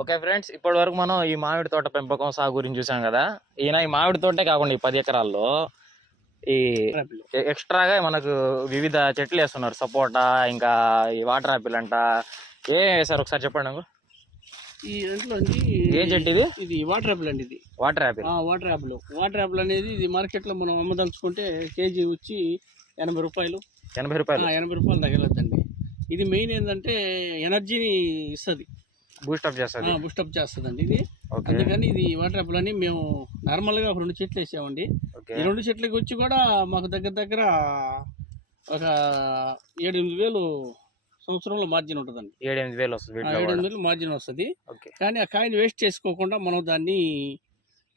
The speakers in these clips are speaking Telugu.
ఓకే ఫ్రెండ్స్, ఇప్పటి వరకు మనం ఈ మామిడి తోట పెంపకం సాగు గురించి చూసాం కదా. ఈ మామిడి తోటే కాకుండా ఈ 10 ఎకరాల్లో ఈ ఎక్స్ట్రాగా మనకు వివిధ చెట్లు వేస్తున్నారు. సపోటా, ఇంకా ఈ వాటర్ యాపిల్ అంట. ఏం వేసారు ఒకసారి చెప్పండి నాకు. ఈ దాంట్లో ఏ చెట్టు ఇది? ఇది వాటర్ యాపిల్ అండి. ఇది వాటర్ యాపిల్. వాటర్ యాపిల్ అనేది ఇది మార్కెట్లో మనం అమ్మదలుచుకుంటే కేజీ వచ్చి 80 రూపాయలు. 80 రూపాయలు? 80 రూపాయలు తగలద్దండి. ఇది మెయిన్ ఏంటంటే ఎనర్జీని ఇస్తుంది, బూస్టప్ చేస్తుందండి ఇది. అందుకని ఇది వాటర్ యాపిల్ అని మేము నార్మల్గా 2 చెట్లు వేసామండి. ఈ 2 చెట్లకి వచ్చి కూడా మాకు దగ్గర ఒక 7-8 వేలు సంవత్సరంలో మార్జిన్ ఉంటుందండి. 7-8 వేలు వస్తుంది. 7-8 వేలు మార్జిన్ వస్తుంది. కానీ ఆ కాయని వేస్ట్ చేసుకోకుండా మనం దాన్ని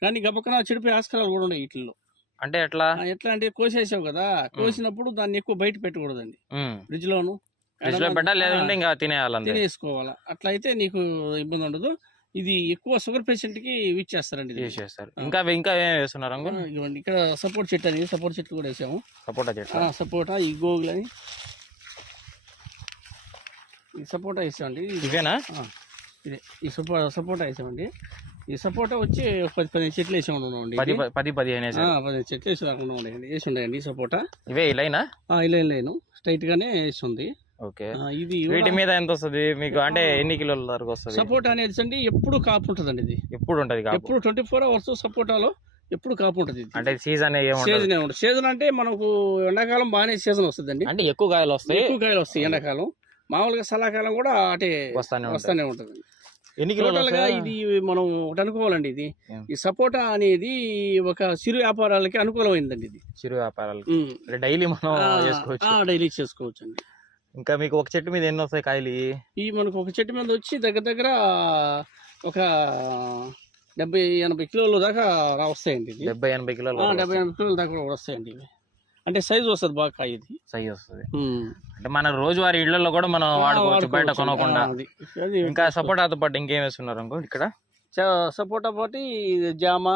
కానీ గబకన చెడిపోయే ఆస్కారాలు కూడా ఉన్నాయి వీటిల్లో. అంటే ఎట్లా అంటే కోసేసావు కదా, కోసినప్పుడు దాన్ని ఎక్కువ బయట పెట్టకూడదండి. ఫ్రిడ్జ్ లోను ఇంకా తినేసుకోవాలా. అట్లా అయితే నీకు ఇబ్బంది ఉండదు. ఇది ఎక్కువ షుగర్ పేషెంట్ కి యూజ్ చేస్తారండి. ఇంకా ఏం వేస్తున్నారు? ఇక్కడ సపోర్ట్ చెట్టు అని సపోర్ట్ చెట్లు కూడా వేసాము. సపోటా ఈ గోగులని ఈ సపోటా వేసామండి. ఇవేనా? ఇదే ఈ సపోటా వేసామండి. ఈ సపోటా వచ్చి 10-15 చెట్లు వేసి ఉన్నామండి. 10-15 చెట్లు వేసి ఉండేయండి. ఈ సపోటా ఇవే లైనా లైన్ స్ట్రైట్ గానే వేసి ఉంది. ఇది వీటి మీద ఎంత వస్తుంది మీకు? అంటే ఎన్ని కిలోల వరకు వస్తుంది? సపోటా అనేది అండి ఎప్పుడు కాపు ఉంటుందండి. ఇది ఎప్పుడు 24 అవర్స్ సపోటాలో ఎప్పుడు కాపు ఉంటుంది. అంటే సీజన్ సీజన్ అంటే మనకు ఎండాకాలం బాగానే సీజన్ వస్తుందండి. అంటే ఎక్కువ కాయలు వస్తాయి ఎండాకాలం. మామూలుగా చల్లాకాలం కూడా అటే వస్తానే ఉంటుంది. ఎన్ని కిలోలుగా ఇది మనం ఒకటి అనుకోవాలండి. ఇది ఈ సపోటా అనేది ఒక చిరు వ్యాపారాలకి అనుకూలమైందండి. ఇది చిరు వ్యాపారాలకి డైలీ మనం డైలీ చేసుకోవచ్చు అండి. ఇంకా మీకు ఒక చెట్టు మీద ఎన్ని వస్తాయి కాయలు? ఈ మనకు ఒక చెట్టు మీద వచ్చి దగ్గర ఒక 70-80 కిలోల దాకా వస్తాయండి. 70-80 కిలోలు 70-80 కిలోల దాకా కూడా వస్తాయండి. అంటే సైజు వస్తుంది బాగా కాయ. ఇది సైజ్ వస్తుంది. అంటే మన రోజువారీ ఇళ్లలో కూడా మనం వాడుకోవచ్చు బయట కొనకుండా. ఇంకా సపోటాతో పాటు ఇంకేం వేస్తున్నారు ఇక్కడ? సపోటా పాటు జామ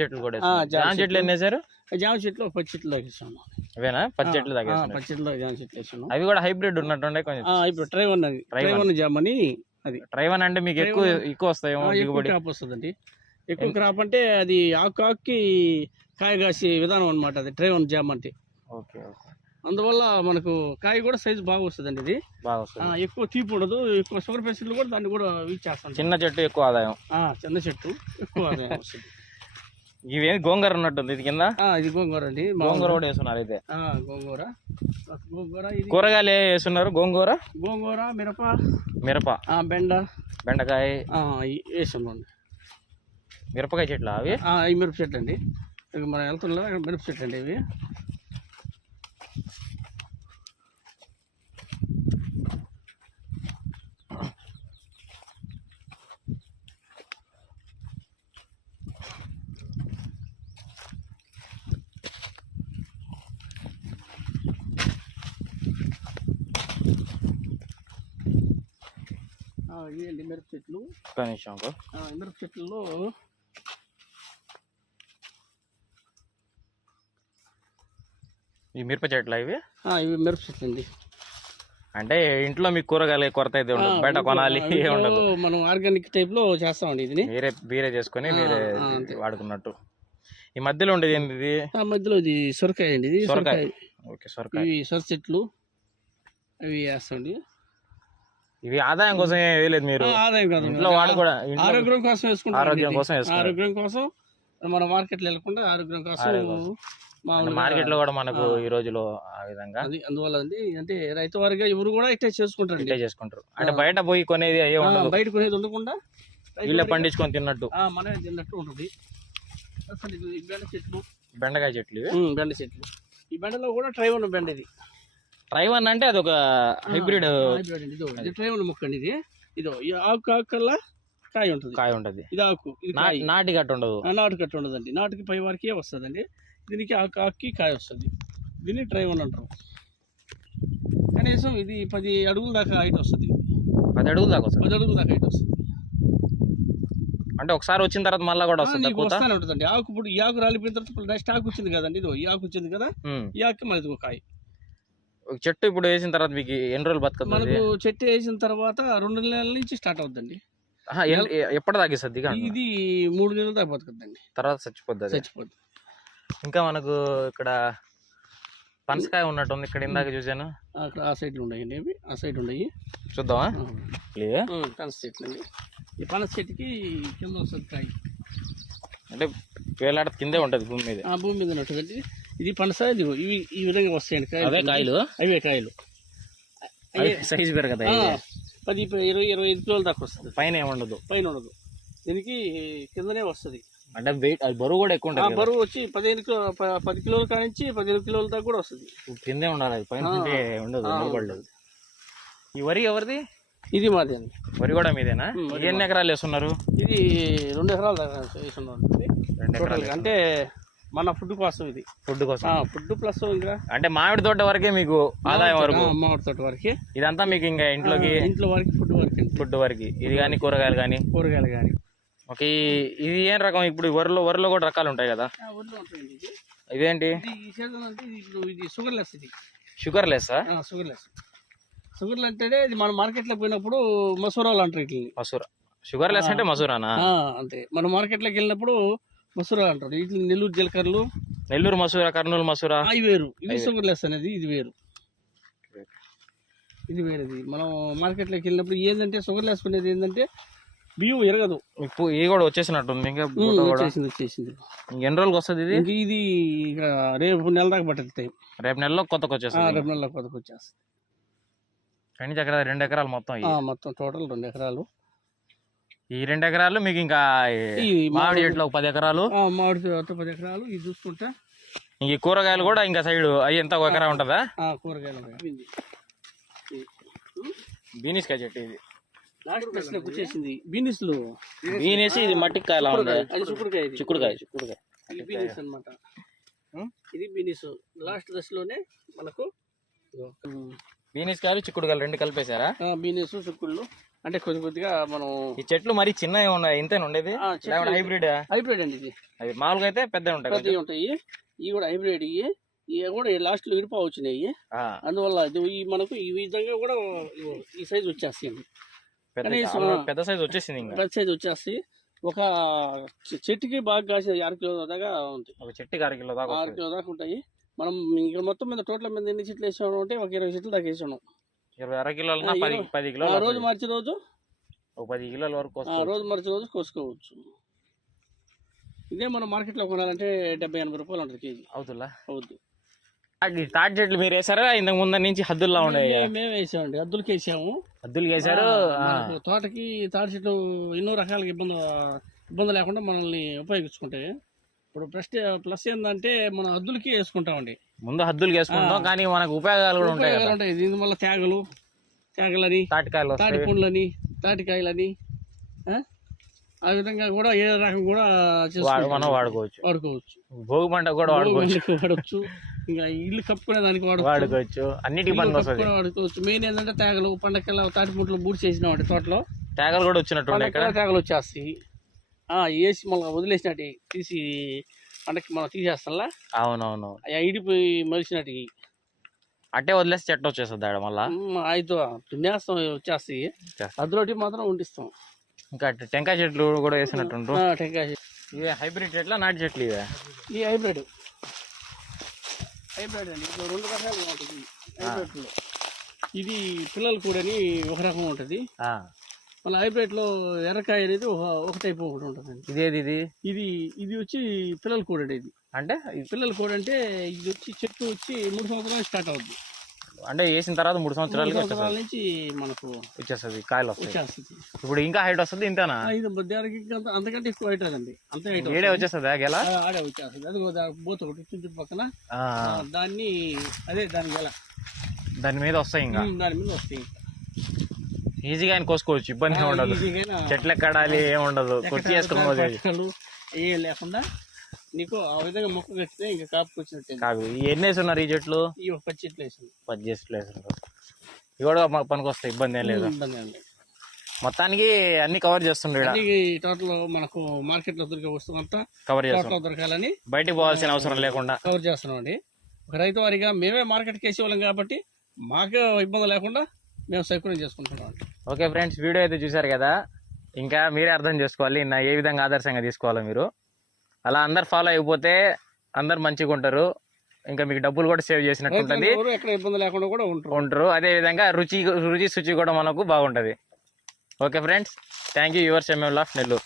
చెట్లు కూడా. జామ చెట్లు ఎన్ని వేసారు? జామ చెట్లు 10 చెట్లు తగ్గిస్తాను. ఇవేనా 10 చెట్లు జామ చెట్లు వేసాను. అవి కూడా హైబ్రిడ్ ఉన్నట్టుండే కొంచెం. ఇప్పుడు ట్రైవన్ జామ అని. అది ట్రైవన్ అంటే మీకు ఎక్కువ వస్తాయేమో దిగుబడి? క్రాప్ వస్తుందండి. ఎక్కువ క్రాప్ అంటే అది ఆకుకి కాయ కాసే విధానం అనమాట. అది ట్రైవన్ జామ అంటే. అందువల్ల మనకు కాయ కూడా సైజు బాగా వస్తుందండి. ఇది ఎక్కువ తీపి ఉండదు. ఎక్కువ షుగర్ పేషెంట్లు కూడా దాన్ని కూడా యూజ్ చేస్తాను. చిన్న చెట్టు ఎక్కువ ఆదాయం. చిన్న చెట్టు ఎక్కువ ఆదాయం వస్తుంది. ఇవేమి గోంగూర ఉన్నట్టుంది ఇది కింద? ఇది గోంగూర అండి. గోంగూర కూడా వేస్తున్నారు అయితే. గోంగూర కూరగాయలు వేస్తున్నారు. గోంగూర, మిరప, బెండకాయ వేస్తున్నాండి. మిరపకాయ చెట్లు అవి మిరప చెట్లు అండి. మనం వెళ్తున్నా మిరప చెట్లు అండి ఇవి. ఇవి మిరప చెట్లు. మిరప చెట్లలో ఈ మిరప చెట్లు ఇవి మిరప చెట్లు అండి. అంటే ఇంట్లో మీకు కూరగాయలు కొరత అయితే ఉండదు, బయట కొనాలి ఉండదు. మనం ఆర్గానిక్ టైప్ లో చేస్తామండి. ఇది మీరే చేసుకొని మీరే వాడుకున్నట్టు. ఈ మధ్యలో ఉండేది ఏంటి? ఇది మధ్యలో ఇది సొరకాయ అండి. ఇది సొరకాయ. ఇవి సొర చెట్లు అవి వేస్తాండి. ఇవి ఆదాయం కోసం వేయలేదు మీరు? ఆదాయం కాదు, ఇంట్లో వాడుకోవడం, ఆరోగ్యం కోసం వేసుకుంటాం. ఆరోగ్యం కోసం మన మార్కెట్ వెళ్ళకుండా ఆరోగ్యం కోసం. మార్కెట్ లో కూడా మనకు ఈ రోజులో ఆ విధంగా అందువల్ల అంటే రైతు వారిగా ఎవరు కూడా ఇట్టే చేసుకుంటారు. అంటే బయట పోయి కొనేది బయట కొనేది ఉండకుండా వీళ్ళే పండించుకొని తిన్నట్టు మనమే తిన్నట్టు ఉంటుంది. అసలు బెండ చెట్లు, బెండకాయ చెట్లు, బెండ చెట్లు. ఈ బెండలో కూడా ట్రైవన్ బెండ. ఇది ట్రైవన్ అంటే అదొక హైబ్రిడ్. ఇది ట్రైవన్ మొక్క అండి. ఇదో ఈ ఆకుకల్లా కాయ ఉంటుంది. ఇది ఆకు. ఇది నాటి కట్టు ఉండదు. నాటు కట్టు ఉండదండి. నాటుకి పై వరకే వస్తుందండి. దీనికి ఆకుకి కాయ వస్తుంది. దీన్ని ట్రైవన్ అంటారు. కనీసం ఇది 10 అడుగుల దాకా హైట్ వస్తుంది. 10 అడుగుల దాకా హైట్ వస్తుంది. అంటే ఒకసారి వచ్చిన తర్వాత మళ్ళీ కూడా వస్తానే ఉంటుందండి. ఆకు ఇప్పుడు ఈ ఆకు రాలిపోయిన తర్వాత నెక్స్ట్ ఆకు వచ్చింది కదండి. ఇదో ఈ ఆకు వచ్చింది కదా, ఈ ఆకు మళ్ళీ ఇదిగో కాయ. చెట్టు ఇప్పుడు వేసిన తర్వాత మీకు ఎన్ని రోజులు బతుకుతుంది? మనకు చెట్టు వేసిన తర్వాత 2 నెలల నుంచి స్టార్ట్ అవుతుందండి. ఎప్పటి దాకా సర్దిగా ఇది 3 నెలల దాకా బతుకుద్దండి, తర్వాత చచ్చిపోద్ది. చచ్చిపోద్ది. ఇంకా మనకు ఇక్కడ పనసకాయ ఉన్నట్టుంది, ఇక్కడ ఇందాక చూసాను. అక్కడ ఆ సైడ్లో ఉన్నాయండి, అవి ఆ సైడ్ ఉన్నాయి, చూద్దామా? పనస చెట్లు అండి. ఈ పనస చెట్టుకి కింద వస్తుంది కాయ, అంటే వేలాడ కిందే ఉంటుంది భూమి మీద. భూమి మీద ఉంటుంది. ఇది పనస, ఇవి ఈ విధంగా వస్తాయండి కాయలు. అవే కాయలు సైజు పెరగదా? 10, 20, 25 కిలోల దాకా వస్తుంది. పైన ఏముండదు, పైన ఉండదు, దీనికి కిందనే వస్తుంది. అంటే వెయిట్ అది బరువు కూడా ఎక్కువ ఉంటుంది. బరువు వచ్చి 10 కిలోల కానించి 15 కిలోల దాకా కూడా వస్తుంది. కిందే ఉండాలి, అది పైన ఉండదు, నిలబడలేదు. ఈ వరి ఎవరిది? ఇది మాది అండి. వరి కూడా మీదేనా? ఎన్ని ఎకరాలు వేస్తున్నారు? ఇది 2 ఎకరాల దాకా వేస్తున్నాం. 2 ఎకరాలు అంటే మన ఫుడ్ కోసం, ఇది ఫుడ్ కోసం, ఫుడ్ ప్లస్ ఇంకా అంటే మామిడి తోట వరకే మీకు ఆదాయం వరకు? మామిడి తోట వరకే ఇదంతా మీకు ఇంకా ఇంట్లో వరకు ఫుడ్ వరకు. ఇది కానీ కూరగాయలు కానీ ఓకే. ఇది ఏం రకం? ఇప్పుడు వరిలో కూడా రకాలు ఉంటాయి కదా, ఇదేంటి? ఇది షుగర్ లెస్. ఇది షుగర్ లెస్? షుగర్ అంటే ఇది మనం మార్కెట్లోకి పోయినప్పుడు మసూరాలు అంటారు. ఇట్లా మసూరా. షుగర్ లెస్ అంటే మసూరానా? అంతే, మనం మార్కెట్లోకి వెళ్ళినప్పుడు మసూరా అంటారు. ఇట్లా నెల్లూరు జీలకర్రలు, నెల్లూరు మసూరా, కర్నూలు మసూరా అవి వేరు. ఇది షుగర్ లెస్ అనేది, ఇది వేరు. ఇది వేరేది. మనం మార్కెట్లోకి వెళ్ళినప్పుడు ఏంటంటే షుగర్ లెస్ అనేది ఏంటంటే బియ్యం ఎరగదు. ఇది కూడా వచ్చేసినట్టుంది, ఇంకా వచ్చేసింది. ఎన్ని రోజులకు వస్తుంది ఇది? ఇది రేపు నెల దాకా పట్టదు టైం. రేపు నెలలో కొత్తకు వచ్చేస్తుంది. రేపు నెలలో కొత్తకు వచ్చేస్తుంది. కానీ అక్కడ 2 ఎకరాలు మొత్తం టోటల్ 2 ఎకరాలు. ఈ 2 ఎకరాలు మీకు ఇంకా మామిడి చెట్లు 10 ఎకరాలు, మామిడి 10 ఎకరాలు. ఇది చూసుకుంటా ఇంక కూరగాయలు కూడా ఇంకా సైడ్ అవి ఎంత 1 ఎకరా ఉంటుందా? కూరగాయలు బీనిస్కాయ చెట్టు ఇది వచ్చేసింది. బీనిస్లు ఇది మట్టి కాయలా ఉంది, అది చిక్కుడుకాయ. చిక్కుడుకాయ ఇది బీనిస్ అనమాట. ఇది బీనిస్ లాస్ట్ దశలోనే మనకు బీనిస్కాయలు చిక్కుడుకాయలు 2 కలిపేశారా? బీనిస్ చిక్కుళ్ళు అంటే కొద్దిగా మనం. ఈ చెట్లు మరి చిన్నవి ఉన్నాయి, ఇంతేనా ఉండేది? హైబ్రిడ్ అండి ఇది. అవి మామూలుగా అయితే పెద్దవి ఉంటాయి. ఇవి కూడా హైబ్రిడ్. ఇవి కూడా లాస్ట్ లో ఇడిపా వచ్చినాయి. అందువల్ల మనకు ఈ విధంగా కూడా ఈ సైజ్ వచ్చేస్తాయి. పెద్ద సైజ్ వచ్చేసింది, పెద్ద సైజ్ వచ్చేస్తాయి. ఒక చెట్టుకి బాగా కాసి 6 కిలోల దాకా ఉంటాయి. ఒక చెట్టుకి 6 కిలో దాకా ఉంటాయి. మనం ఇక్కడ మొత్తం మీద టోటల్ మీద ఎన్ని చెట్లు వేసాము అంటే ఒక 20 చెట్లు దాకా వేసాము. 20 కిలోలు 10 కిలోలు రోజు మార్చి రోజు 10 కిలోల వరకు రోజు మార్చి రోజు కోసుకోవచ్చు. ఇదే మనం మార్కెట్లో కొనాలంటే 70-80 రూపాయలు ఉంటుంది కేజీ. అవుద్ది. తాటి చెట్లు మీరు వేసారా? ఇంతకు ముందు నుంచి హద్దుల్లో ఉన్నాయి? మేము వేసామండి, హద్దులకి వేసాము. హద్దులకి వేసారు. తోటకి తాటి చెట్లు ఎన్నో రకాల ఇబ్బంది లేకుండా మనల్ని ఉపయోగించుకుంటాయి. ఇప్పుడు ప్లస్ ఏంటంటే మనం హద్దులకి వేసుకుంటామండి. ముందు హద్దులకి వేసుకుంటాం, కానీ మనకు ఉపయోగాలు కూడా ఉంటాయి. దీని వల్ల తేగలని, తాటికాయలు, తాటి పండ్లని, తాటికాయలని, ఆ విధంగా కూడా ఏ రకం కూడా మనం వాడుకోవచ్చు. భోగి పంట కూడా వాడుకోవచ్చు. ఇంకా ఇల్లు కప్పుకునే దానికి వాడుకోవచ్చు. అన్నిటికీ వాడుకోవచ్చు. మెయిన్ ఏంటంటే తేగలు, పండగల తాటి ముట్లు బూడి చేసినామంటే తోటలో తేగలు కూడా వచ్చినట్టు తేగలు వచ్చేస్తాయి. వేసి మళ్ళీ వదిలేసినట్టు తీసి పండగకి మనం తీసేస్తాంలా. అవునవును. ఇడిపోయి మలిసినట్టు అట్టే వదిలేసి చెట్టు వచ్చేస్తుంది మళ్ళా. అయితే దున్నేస్తాం, వచ్చేస్తాయి. అందులోటి మాత్రం ఉండిస్తాం. ఇంకా టెంకాయ చెట్లు కూడా వేసినట్టు. టెంకాయ చెట్లు ఇవే హైబ్రిడ్ చెట్ల, నాటి చెట్లు ఇవే? ఈ హైబ్రిడ్ అండి. ఇప్పుడు 2 రకాలు ఉంటుంది హైబ్రిడ్లో. ఇది పిల్లలు కూడని ఒక రకం ఉంటుంది. మళ్ళీ హైబ్రిడ్లో ఎర్రకాయ అనేది ఒక టైప్ ఒకటి ఉంటుందండి. ఇది వచ్చి పిల్లలు కూడండి. ఇది అంటే పిల్లలు కూడ అంటే ఇది వచ్చి చెట్టు వచ్చి 3 సంవత్సరాలు స్టార్ట్ అవుద్ది. అంటే వేసిన తర్వాత 3 సంవత్సరాల నుంచి మనకు వచ్చేస్తుంది, కాయలు వచ్చేస్తుంది. ఇప్పుడు ఇంకా హైట్ వస్తుంది. ఇంతేనా? అంతకంటే ఎక్కువ హైట్ అదండి. అంతే హైట్ వచ్చేస్తుంది. ఆడే వచ్చేస్తుంది. అది బోత ఒకటి చుట్టుపక్కన దాన్ని దాని మీద వస్తాయి. ఇంకా దాని మీద వస్తాయి. ఈజీగా కోసుకోవచ్చు, ఇబ్బంది ఉండదు. చెట్లు ఎక్కడాలి ఏముండదు, కొచ్చి వేసుకోవాలి ఏ లేకుండా నీకు ఆ విధంగా మొక్క కట్టితే ఇంకా కాపుకి వచ్చినట్టే. కాదు, ఎన్ని వేసున్నారు ఈ చెట్లు? 10 చెట్లు వేసాను. 10 చెట్లు వేసున్నారు. ఇవి కూడా పనికి వస్తాయి, ఇబ్బంది ఏం లేదు. మొత్తానికి అన్ని కవర్ చేస్తుండే. టోటల్ మనకు మార్కెట్ లో దొరికే వస్తువు అంతా కవర్ చేస్తాం, దొరకాలని బయటకు పోవాల్సిన అవసరం లేకుండా కవర్ చేస్తున్నాం అండి. ఒక రైతు వారిగా మేమే మార్కెట్కి వేసేవాళ్ళం కాబట్టి మాకే ఇబ్బంది లేకుండా మేము సౌకర్యం చేసుకుంటున్నాం. ఓకే ఫ్రెండ్స్, వీడియో అయితే చూసారు కదా. ఇంకా మీరే అర్థం చేసుకోవాలి నా ఏ విధంగా ఆదర్శంగా తీసుకోవాలో మీరు. అలా అందరు ఫాలో అయిపోతే అందరు మంచిగా ఉంటారు, ఇంకా మీకు డబ్బులు కూడా సేవ్ చేసినట్టు ఉంటుంది, ఎక్కడ ఇబ్బంది లేకుండా కూడా ఉంటారు. అదే విధంగా రుచి శుచి కూడా మనకు బాగుంటుంది. Okay friends, thank you. Yours ML of Nellore.